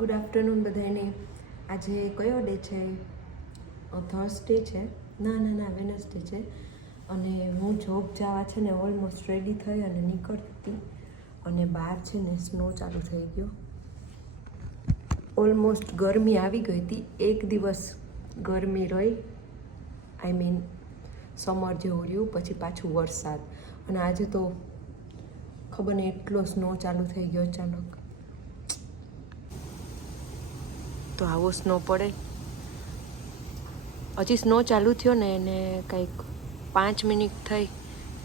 Good afternoon બધાને. આજે કયો ડે છે? થર્સડે છે. ના વેનસડે છે. અને હું જોબ જવા છે ને ઓલમોસ્ટ રેડી થઈ અને નીકળતી અને બહાર છે ને સ્નો ચાલુ થઈ ગયો. ઓલમોસ્ટ ગરમી આવી ગઈ હતી. એક દિવસ ગરમી રહી, આઈ મીન સમર જેવું રહ્યું, પછી પાછું વરસાદ. અને આજે તો ખબર નહીં એટલો સ્નો ચાલુ થઈ ગયો અચાનક. તો આવો સ્નો પડે. હજી સ્નો ચાલુ થયો ને એને કંઈક 5 મિનિટ થઈ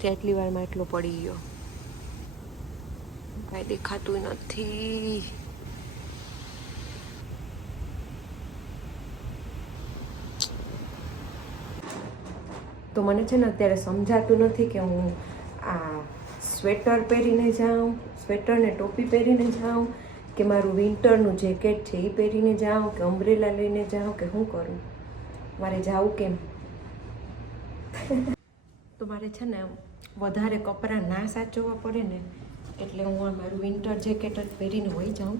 ત્યાં એટલી વારમાં એટલો પડી ગયો. કાંઈ દેખાતું નથી. તો મને છે ને અત્યારે સમજાતું નથી કે હું આ સ્વેટર પહેરીને જાઉં, સ્વેટર ને ટોપી પહેરીને જાઉં, કે મારું વિન્ટરનું જેકેટ છે એ પહેરીને જાઉં, કે અમ્બ્રેલા લઈને જાઉં, કે શું કરું, મારે જાવું કેમ. તો મારે છે ને વધારે કપડાં ના સાચવવા પડે ને એટલે હું આ મારું વિન્ટર જેકેટ જ પહેરીને વહી જાઉં,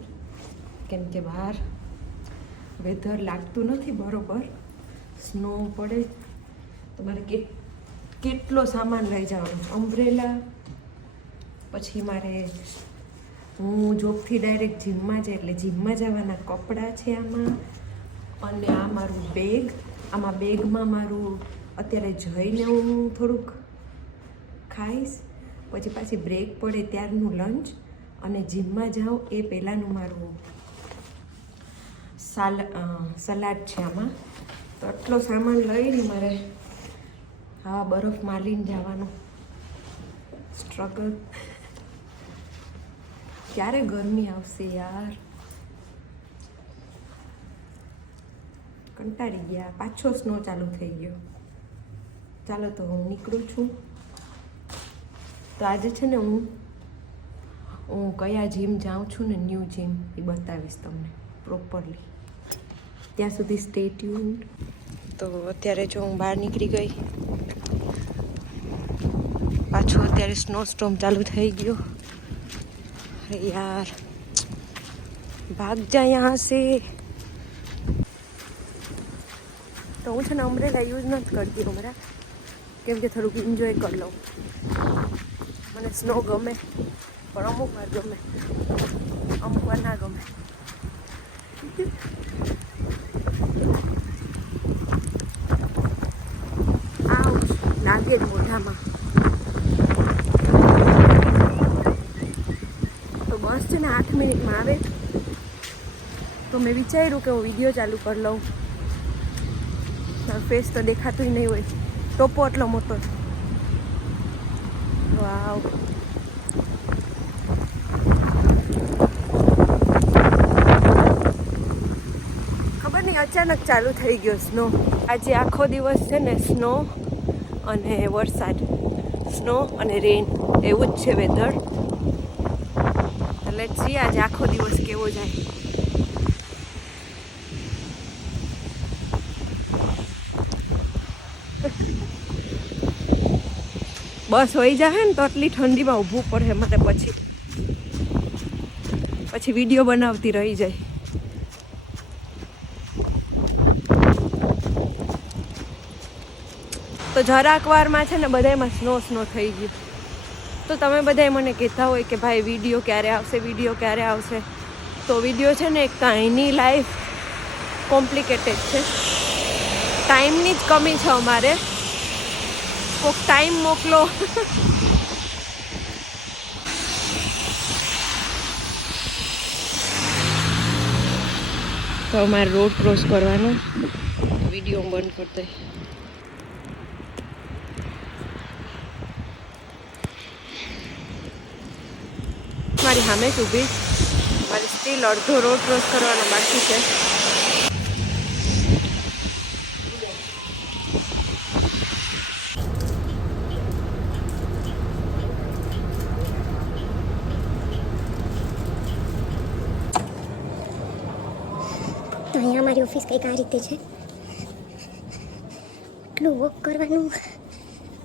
કેમ કે બહાર વેધર લાગતું નથી બરોબર, સ્નો પડે. તો મારે કેટલો સામાન લઈ જવાનો, અમ્બ્રેલા, પછી મારે હું જોબથી ડાયરેક્ટ જીમમાં જાય એટલે જીમમાં જવાના કપડાં છે આમાં, અને આ મારું બેગ. આમાં બેગમાં મારું અત્યારે જઈને હું થોડુંક ખાઈશ, પછી પાછી બ્રેક પડે ત્યારનું લંચ, અને જીમમાં જાઉં એ પહેલાંનું મારું સલાડ છે આમાં. તો આટલો સામાન લઈને મારે હા બરફમાં લઈને જવાનું સ્ટ્રગલ. ક્યારે ગરમી આવશે યાર, કંટાળી ગયા. પાછો સ્નો ચાલુ થઈ ગયો. ચાલો તો હું નીકળું છું. તો આજે છે ને હું કયા જીમ જાઉં છું ને, ન્યૂ જીમ, એ બતાવીશ તમને પ્રોપરલી. ત્યાં સુધી સ્ટે ટ્યુન્ડ. તો અત્યારે જો હું બહાર નીકળી ગઈ, પાછો અત્યારે સ્નો સ્ટોર્મ ચાલુ થઈ ગયો. અરે યાર ભાગ જા યહાં સે. તો હું છે ને અમ્બ્રેલા યુઝ નથી કરતી હમણાં, કેમ કે થોડુંક એન્જોય કરી લઉં. મને સ્નો ગમે પણ અમુક વાર ગમે, અમુક વાર ના ગમે. આવ લાગે જ મોઢામાં. તો બસ છે ને 8 મિનિટમાં આવે. તો મેં વિચાર્યું કે હું વિડીયો ચાલુ કરી લઉં. ફેસ તો દેખાતું નહીં હોય, ટોપો એટલો મોટો. વાવ, ખબર નહીં અચાનક ચાલુ થઈ ગયો સ્નો. આજે આખો દિવસ છે ને સ્નો અને વરસાદ, સ્નો અને રેન, એવું જ છે વેધર. લેટ્સ સી આજે આખો દિવસ કેવો જાય. બસ હોઈ જાય ને તો આટલી ઠંડીમાં ઊભું પડે મારે, પછી વિડીયો બનાવતી રહી જાય. તો જરાક વારમાં છે ને બધામાં સ્નો થઈ ગયું. તો તમે બધાય મને કહેતા હોય કે ભાઈ વિડીયો ક્યારે આવશે, વિડીયો ક્યારે આવશે. તો વિડીયો છે ને એક કાંઈની લાઈફ કોમ્પ્લિકેટેડ છે, ટાઈમની જ કમી છે અમારે. કોક ટાઈમ મોકલો. તો અમારે રોડ ક્રોસ કરવાનો, વિડીયો બંધ કરી દઈ. મારી સામે જ ઊભી, મારે સ્ટીલ અડધો રોડ ક્રોસ કરવાનો બાકી છે. તો અહીંયા અમારી ઓફિસ કંઈક આ રીતે છે. એટલું વોક કરવાનું,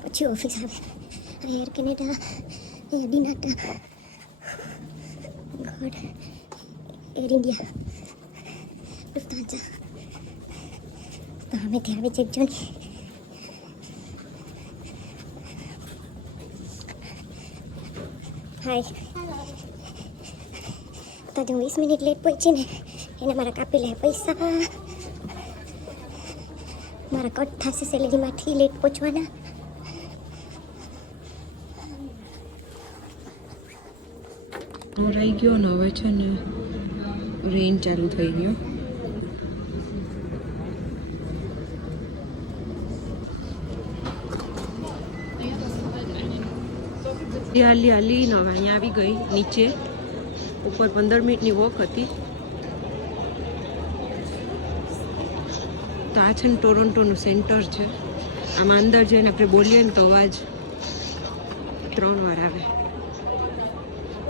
પછી ઓફિસ આવે. એર કેનેડા, ડીનાટા, ગોડ, એર ઇન્ડિયા. તાજા તો અમે ત્યાં આવે છે એક જણ હાય તો હું 20 મિનિટ લેટ પહોંચી ને એને મારા કાપી લે પૈસા મારા કટ થશે સેલેરીમાંથી લેટ પહોંચવાના રહી ગયો ને હવે છે ને રેન ચાલુ થઈ ગયો હાલી હાલી ને હવે અહીંયા આવી ગઈ નીચે ઉપર 15 મિનિટની વોક હતી તો આ છે ને ટોરોન્ટોનું સેન્ટર છે આમાં અંદર જઈને આપણે બોલીએ ને તો અવાજ 3 વાર આવે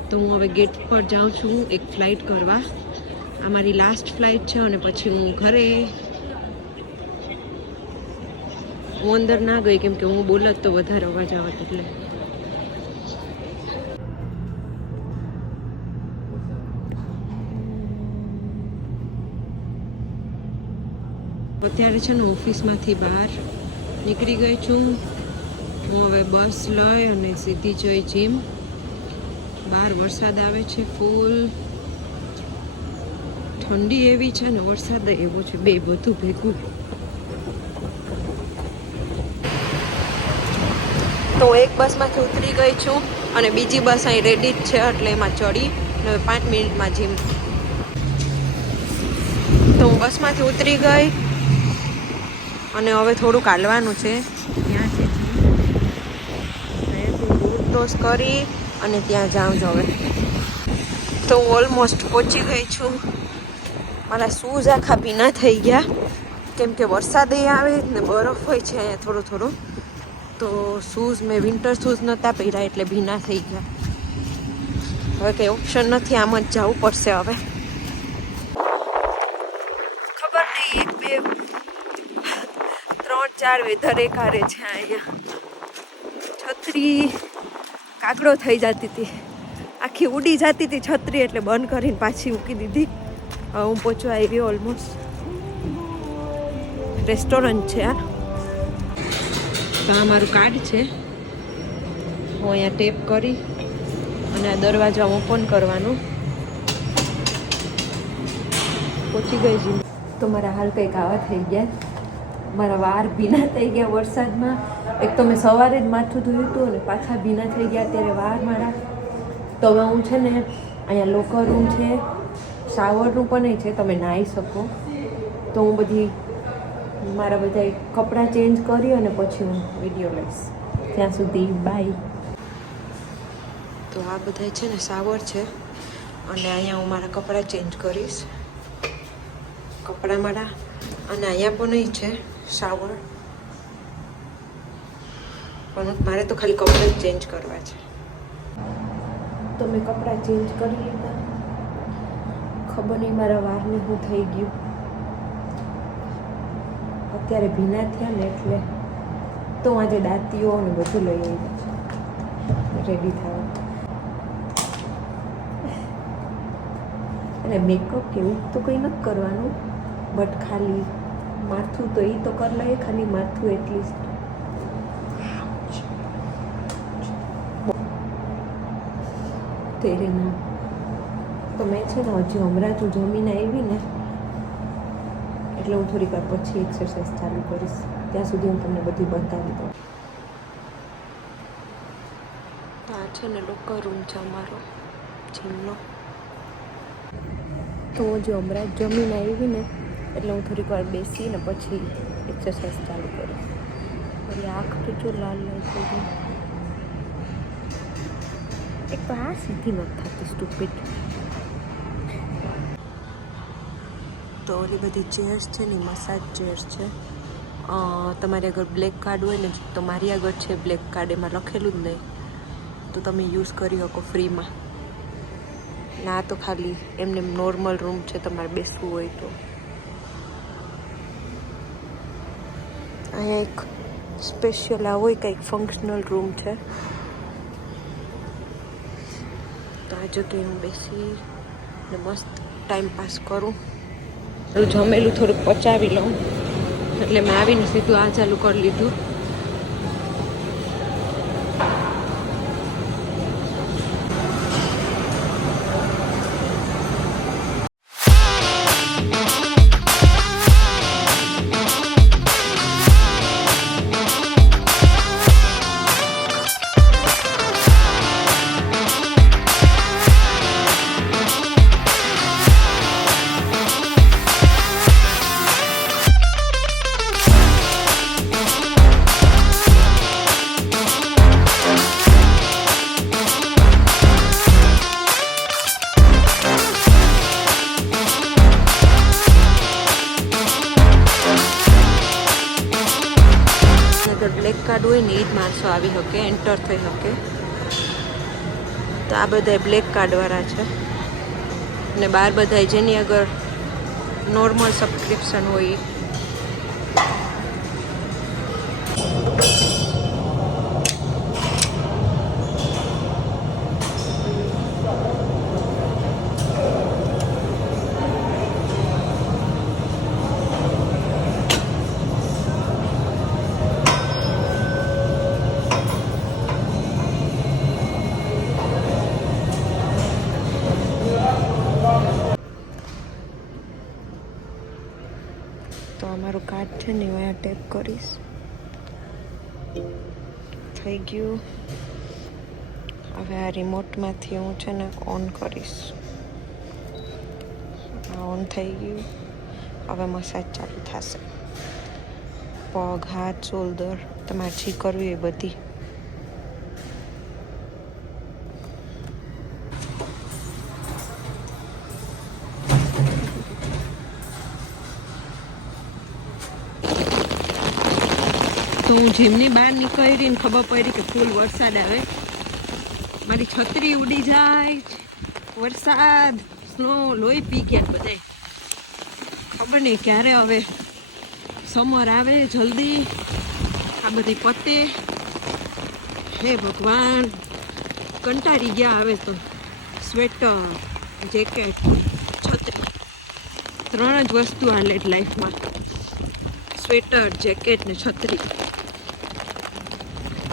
તો હું હવે ગેટ પર જાઉં છું એક ફ્લાઇટ કરવા આ મારી લાસ્ટ ફ્લાઇટ છે અને પછી હું ઘરે હું અંદર ના ગઈ કેમ કે હું બોલત તો વધારે અવાજ આવત એટલે અત્યારે છે ને ઓફિસમાંથી બહાર નીકળી ગઈ છું હું હવે બસ લઈ અને સીધી જઈ જીમ બહાર વરસાદ આવે છે ફૂલ ઠંડી એવી છે ને વરસાદ એવો છે બે બધું ભેગું તો એક બસમાંથી ઉતરી ગઈ છું અને બીજી બસ અહીં રેડી જ છે એટલે એમાં ચડી અને 5 મિનિટમાં જીમ તો હું બસમાંથી ઉતરી ગઈ અને હવે થોડુંક હાલવાનું છે ત્યાં છે દૂધ ટોસ કરી અને ત્યાં જાઉં છું હવે તો હું ઓલમોસ્ટ પહોંચી ગઈ છું મારા શૂઝ આખા ભીના થઈ ગયા કેમ કે વરસાદ આવે ને બરફ હોય છે અહીંયા થોડો થોડો તો શૂઝ મેં વિન્ટર શૂઝ નહોતા પહેર્યા એટલે ભીના થઈ ગયા હવે કંઈ ઓપ્શન નથી આમ જ જવું પડશે હવે ખબર નહીં 1 2 3 4 વેધર એક હારે છે અહીંયા છત્રી કાગડો થઈ જતી હતી આખી ઉડી જતી હતી છત્રી એટલે બંધ કરીને પાછી મૂકી દીધી હવે હું પહોંચવા આવી ઓલમોસ્ટ રેસ્ટોરન્ટ છે આ તો આ મારું કાર્ડ છે હું અહીંયા ટેપ કરી અને આ દરવાજો ઓપન કરવાનું પહોંચી ગઈ છું તો મારા હાલ કંઈક આવા થઈ ગયા મારા વાળ ભીના થઈ ગયા વરસાદમાં એક તો મેં સવારે જ માથું ધોયું હતું અને પાછા ભીના થઈ ગયા ત્યારે વાળ મારા તો હવે હું છે ને અહીંયા લોકર રૂમ છે શાવર રૂમ પણ છે તમે નાહી શકો તો હું બધી મારા બધા કપડાં ચેન્જ કરી અને પછી હું વિડીયો લઈશ ત્યાં સુધી બાય તો આ બધા છે ને શાવર છે અને અહીંયા હું મારા કપડાં ચેન્જ કરીશ કપડાં મારા અને અહીંયા પણ નહીં છે શાવર પણ મારે તો ખાલી કપડાં જ ચેન્જ કરવા છે તો મેં કપડાં ચેન્જ કરી લીધા ખબર નહીં મારા વાળને શું થઈ ગયું અત્યારે ભીના થયા ને એટલે તો આજે દાંતીઓ અને બધું લઈ આવી છે રેડી થવા અને મેકઅપ કે એવું તો કંઈ નથી કરવાનું બટ ખાલી માથું તો એ તો કરી લઈએ ખાલી માથું એટલીસ્ટ તેરે ના તો મેં છે ને હજી હમણાં જ જમીને આવી ને એટલે હું થોડીક વાર પછી એક્સરસાઇઝ ચાલુ કરીશ ત્યાં સુધી હું તમને બધી બતાવી દઉં તો આ છે ને લોકર રૂમ છે અમારો જીમનો તો હું જો હમણાં જ જમીને આવી ને એટલે હું થોડીક વાર બેસીને પછી એક્સરસાઇઝ ચાલુ કરીશ મારી આંખ તો જો લાલ લાલ થઈ ગઈ એક તો આ સીધી નથી થતી સ્ટુપિડ તો ઓલી બધી ચેર્સ છે ને મસાજ ચેર્સ છે તમારે અગર બ્લેક કાર્ડ હોય ને તો મારી આગળ છે બ્લેક કાર્ડ એમાં લખેલું જ નહીં તો તમે યુઝ કરી શકો ફ્રીમાં ના તો ખાલી એમને નોર્મલ રૂમ છે તમારે બેસવું હોય તો અહીંયા એક સ્પેશિયલ આ હોય કંઈક ફંક્શનલ રૂમ છે તો આ જગ્યાએ હું બેસી ને મસ્ત ટાઈમ પાસ કરું જમેલું થોડુંક પચાવી લઉં એટલે મેં આવીને સીધું આ ચાલુ કરી લીધું. બ્લેક કાર્ડ હોય ને એ જ માણસો આવી શકે, એન્ટર થઈ શકે. તો આ બધા બ્લેક કાર્ડવાળા છે ને બહાર બધા જેની આગળ નોર્મલ સબસ્ક્રિપ્શન હોય ઈ. તો અમારું કાર્ડ છે ને હું અહીંયા ટેપ કરીશ. થઈ ગયું. હવે આ રિમોટમાંથી હું છે ને ઓન કરીશ. આ ઓન થઈ ગયું. હવે મસાજ ચાલુ થશે. પગ, હાથ, શોલ્ડર, તમારે જે કરવી એ બધી. તો હું જીમની બહાર નીકળી ને ખબર પડી કે ફૂલ વરસાદ આવે. મારી છત્રી ઉડી જાય, વરસાદ, સ્નો, લોહી પી ગયા બધાય. ખબર નહીં ક્યારે હવે સમર આવે જલ્દી, આ બધી પતે. હે ભગવાન, કંટાળી ગયા હવે તો. સ્વેટર, જેકેટ, છત્રી, 3 જ વસ્તુ હાલે લાઈફમાં. સ્વેટર, જેકેટ ને છત્રી.